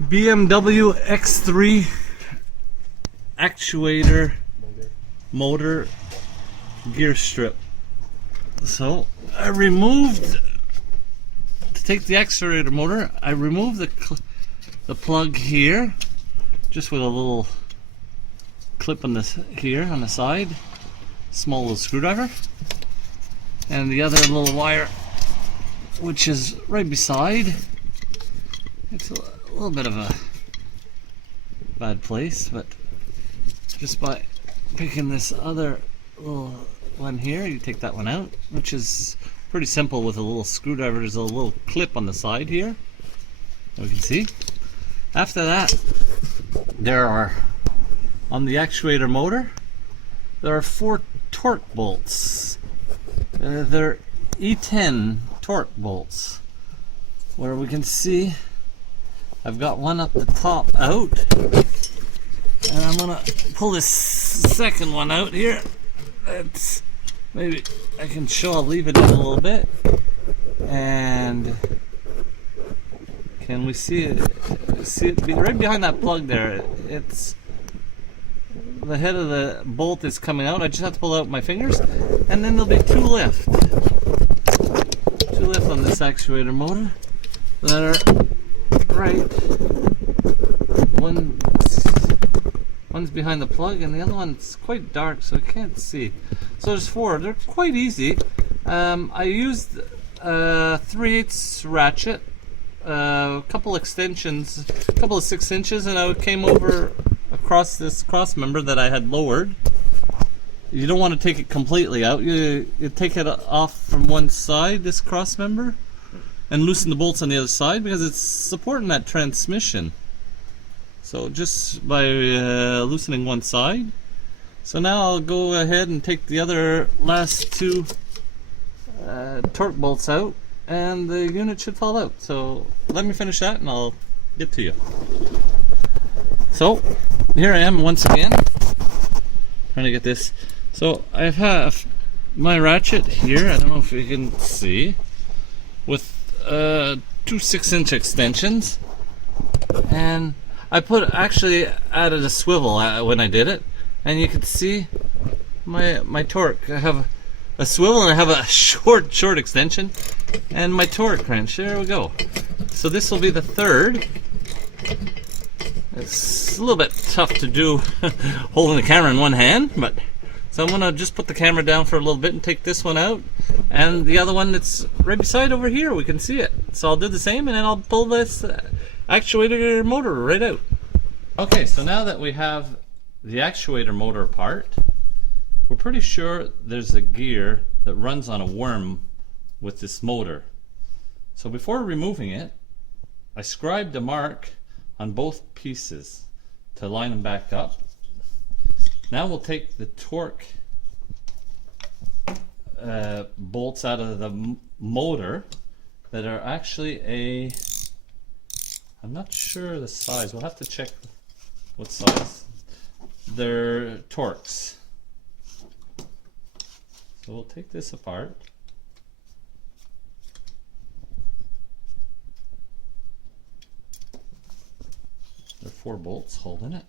BMW X3 actuator motor gear strip. So I removed, to take the actuator motor, I removed the plug here, just with a little clip on this here on the side, small little screwdriver, and the other little wire, which is right beside. It's a little bit of a bad place, but just by picking this other little one here, you take that one out, which is pretty simple with a little screwdriver. There's a little clip on the side here, we can see. After that, there are, on the actuator motor, there are 4 torque bolts. They're E10 torque bolts, where we can see I've got one up the top out, and I'm gonna pull this second one out here. It's, maybe I can show, I'll leave it in a little bit, and can we see it? See it right behind that plug there? It's the head of the bolt is coming out. I just have to pull out my fingers, and then there'll be 2 left on this actuator motor that are right. One's behind the plug, and the other one's quite dark, so I can't see. So there's 4. They're quite easy. I used 3/8 ratchet, a couple extensions, a couple of 6 inches, and I came over across this cross member that I had lowered. You don't want to take it completely out. You take it off from one side, this cross member, and loosen the bolts on the other side, because it's supporting that transmission. So just by loosening one side. So now I'll go ahead and take the other last 2 torque bolts out, and the unit should fall out. So let me finish that and I'll get to you. So here I am once again, trying to get this. So I have my ratchet here, I don't know if you can see, with 2 6-inch extensions, and I actually added a swivel when I did it, and you can see my torque. I have a swivel and I have a short extension, and my torque wrench. There we go. So this will be the 3rd. It's a little bit tough to do holding the camera in one hand, but so I'm gonna just put the camera down for a little bit and take this one out, and the other one that's right beside over here, we can see it. So I'll do the same, and then I'll pull this actuator motor right out. Okay, so now that we have the actuator motor apart, we're pretty sure there's a gear that runs on a worm with this motor. So before removing it, I scribed a mark on both pieces to line them back up. Now we'll take the torque bolts out of the motor that are actually I'm not sure the size, we'll have to check what size. They're Torx. So we'll take this apart. There are 4 bolts holding it.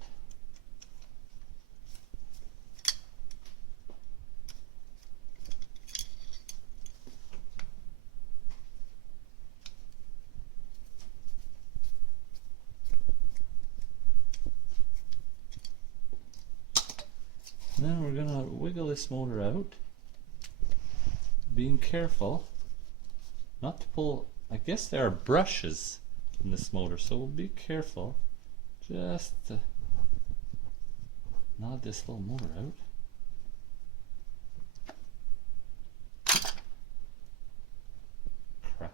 Now we're going to wiggle this motor out, being careful not to pull. I guess there are brushes in this motor, so we'll be careful just to nod this little motor out. Crap.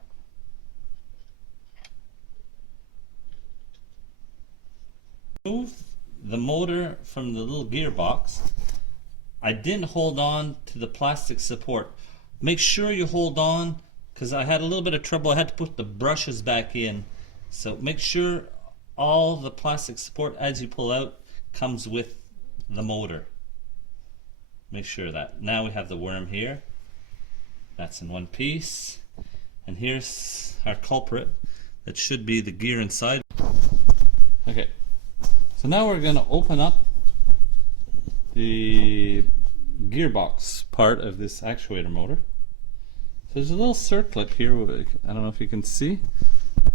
Move the motor from the little gearbox. I didn't hold on to the plastic support. Make sure you hold on, because I had a little bit of trouble. I had to put the brushes back in. So make sure all the plastic support as you pull out comes with the motor. Make sure that. Now we have the worm here. That's in one piece. And here's our culprit. That should be the gear inside. So now we're going to open up the gearbox part of this actuator motor. So there's a little circlet here, I don't know if you can see.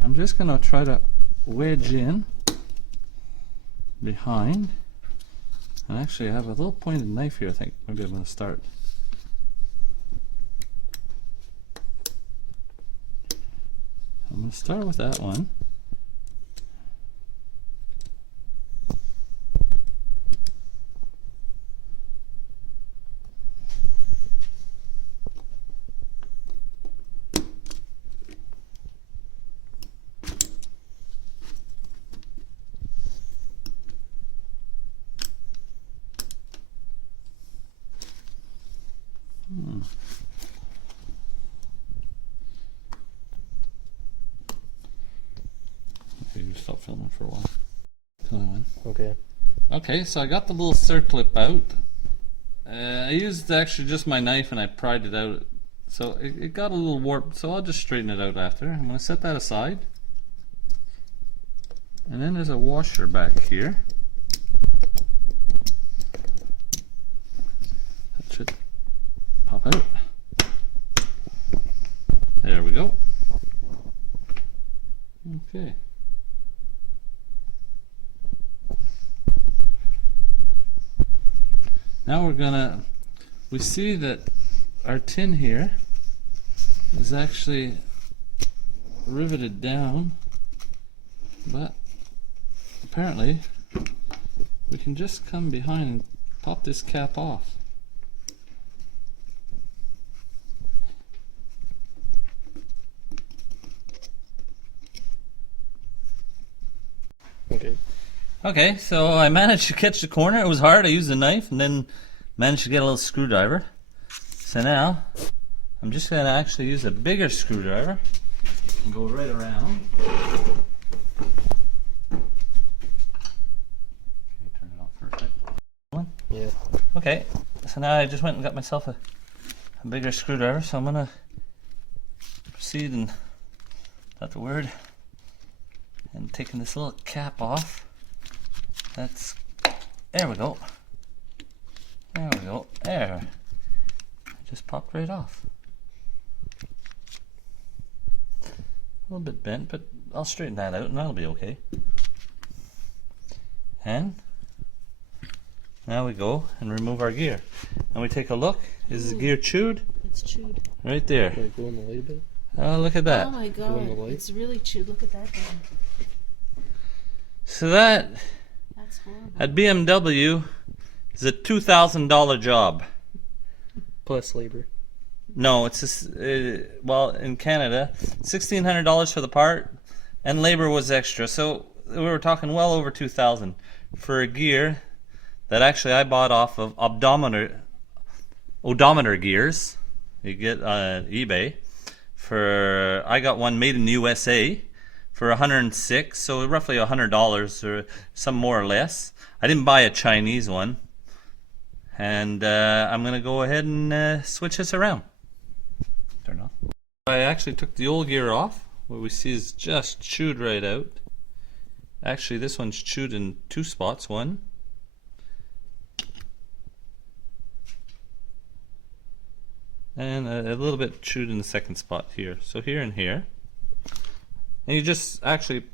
I'm just going to try to wedge in behind. And actually I have a little pointed knife here, I think. Maybe I'm going to start. I'm going to start with that one. Okay, you stop filming for a while. Till I win. Okay. Okay, so I got the little circlip out. I used actually just my knife and I pried it out. So it got a little warped, so I'll just straighten it out after. I'm going to set that aside. And then there's a washer back here. That should pop out. There we go. Okay. Now we see that our tin here is actually riveted down, but apparently we can just come behind and pop this cap off. Okay, so I managed to catch the corner. It was hard. I used a knife and then managed to get a little screwdriver. So now I'm just going to actually use a bigger screwdriver and go right around. Turn it off for a second. Yeah. Okay, so now I just went and got myself a bigger screwdriver. So I'm going to proceed, and that's the word, and taking this little cap off. There we go. There we go. There. It just popped right off. A little bit bent, but I'll straighten that out and that'll be okay. And now we go and remove our gear. And we take a look. Is the gear chewed? It's chewed. Right there. Can I go in the light a bit? Oh, look at that. Oh my Go in the god, light? it's really chewed. Look at that one. So that That's horrible. at BMW is a $2,000 job. Plus labor. No, it's just, well, in Canada, $1,600 for the part, and labor was extra. So we were talking well over $2,000 for a gear that actually I bought off of odometer gears. You get on eBay. I got one made in the USA for $106, so roughly $100 or some more or less. I didn't buy a Chinese one, and I'm gonna go ahead and switch this around. Turn off. I actually took the old gear off. What we see is just chewed right out. Actually, this one's chewed in two spots. One. And a little bit chewed in the second spot here. So here and here. And you just actually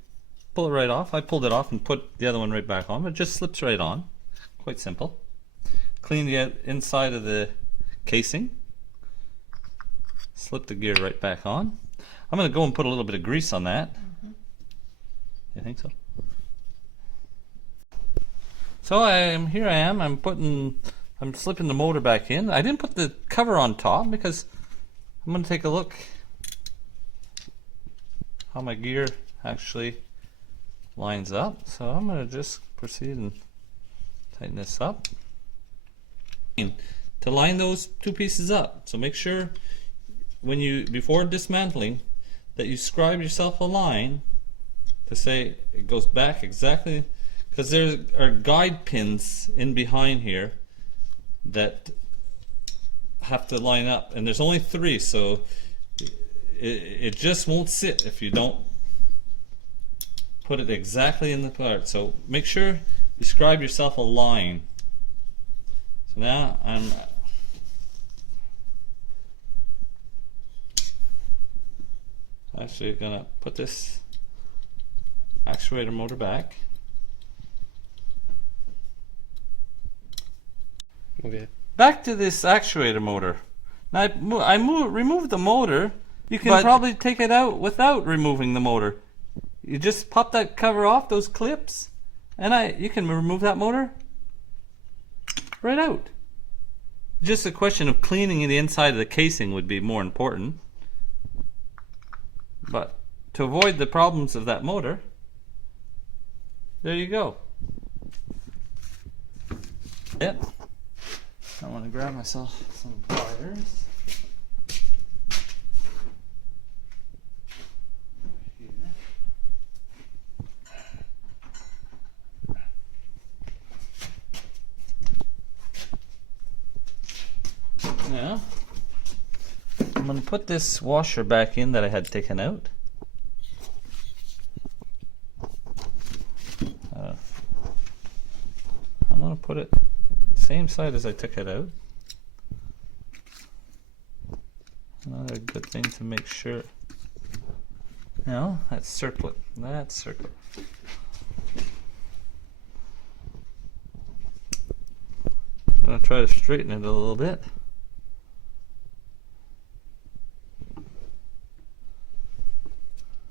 pull it right off. I pulled it off and put the other one right back on. It just slips right on. Quite simple. Clean the inside of the casing. Slip the gear right back on. I'm going to go and put a little bit of grease on that. You think so? So here I am. I'm slipping the motor back in. I didn't put the cover on top because I'm going to take a look how my gear actually lines up. So I'm going to just proceed and tighten this up to line those two pieces up. So make sure before dismantling that you scribe yourself a line to say it goes back exactly, because there are guide pins in behind here that have to line up, and there's only 3, so it just won't sit if you don't put it exactly in the part. So make sure describe yourself a line. So now I'm actually gonna put this actuator motor back. Okay. Back to this actuator motor. Now removed the motor. You can probably take it out without removing the motor. You just pop that cover off, those clips, and you can remove that motor right out. Just a question of cleaning the inside of the casing would be more important. But to avoid the problems of that motor, there you go. Yep. I want to grab myself some pliers. Now, I'm going to put this washer back in that I had taken out. I'm going to put it same side as I took it out. Another good thing to make sure. No, that's circlet. That's circlet. I'm going to try to straighten it a little bit.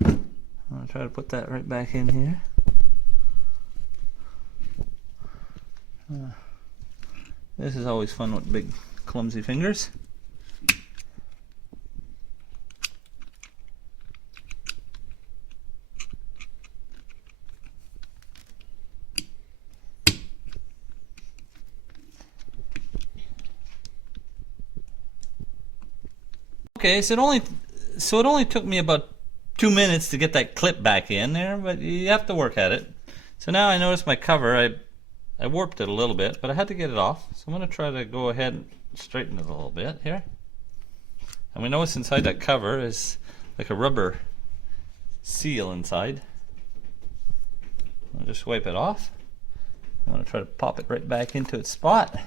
I'm going to try to put that right back in here. This is always fun with big clumsy fingers. Okay, so it only took me about 2 minutes to get that clip back in there, but you have to work at it. So now I notice my cover, I warped it a little bit, but I had to get it off. So I'm going to try to go ahead and straighten it a little bit here. And we notice inside that cover is like a rubber seal inside. I'll just wipe it off. I'm going to try to pop it right back into its spot.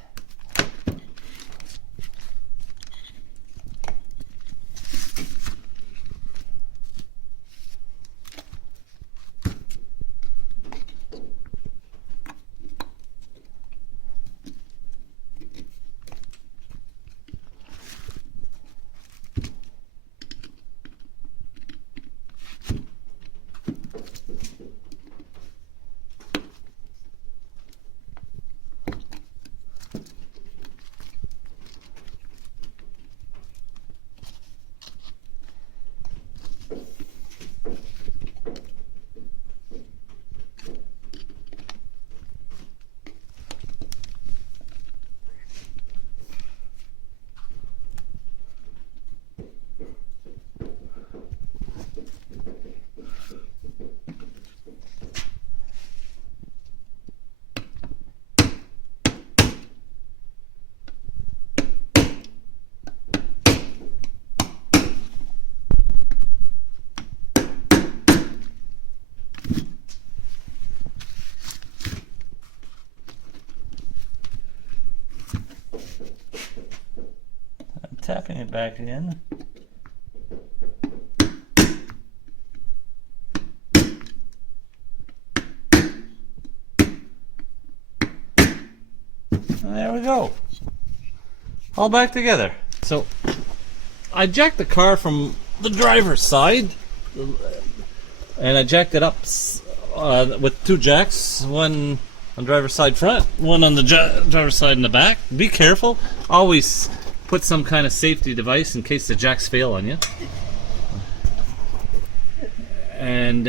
Tapping it back in. And there we go. All back together. So I jacked the car from the driver's side and I jacked it up with two jacks, one on the driver's side front, one on the driver's side in the back. Be careful. Always put some kind of safety device in case the jacks fail on you. And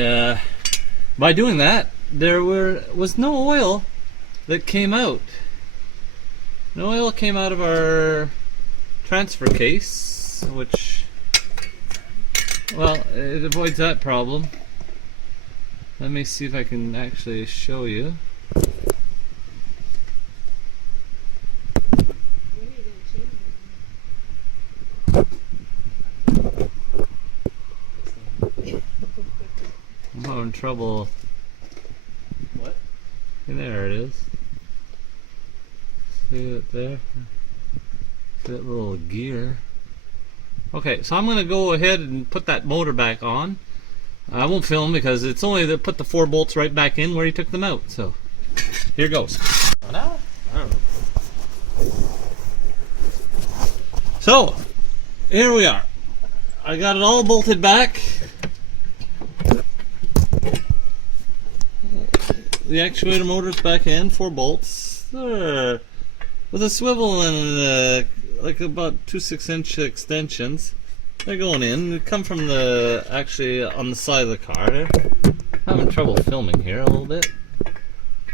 by doing that, there was no oil that came out. No oil came out of our transfer case, which, well, it avoids that problem. Let me see if I can actually show you. I'm having trouble. What? There it is. See it there? That little gear. Okay, so I'm going to go ahead and put that motor back on. I won't film because it's only to put the 4 bolts right back in where he took them out. So here goes. Now? I don't know. So here we are. I got it all bolted back. The actuator motor's back in, 4 bolts. With a swivel and like about 2 6-inch extensions. They're going in. They come from the, actually on the side of the car. They're having trouble filming here a little bit.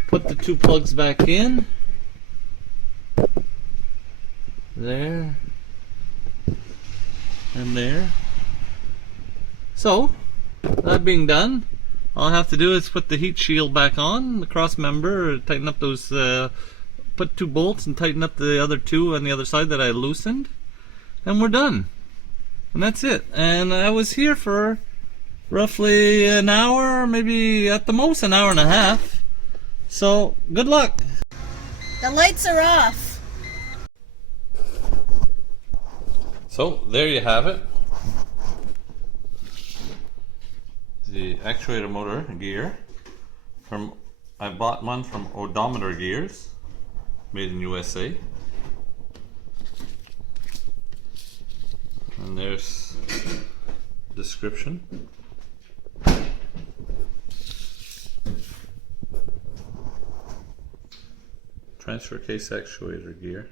Put the 2 plugs back in. There. And there. So, that being done, all I have to do is put the heat shield back on, the cross member, tighten up those, put 2 bolts and tighten up the other 2 on the other side that I loosened, and we're done. And that's it. And I was here for roughly an hour, maybe at the most an hour and a half. So, good luck. The lights are off. So, there you have it. The actuator motor gear. I bought one from Odometer Gears, made in USA. And there's description. Transfer case actuator gear.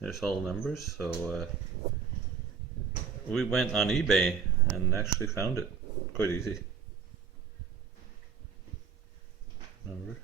There's all the numbers. So we went on eBay and actually found it quite easy. Number.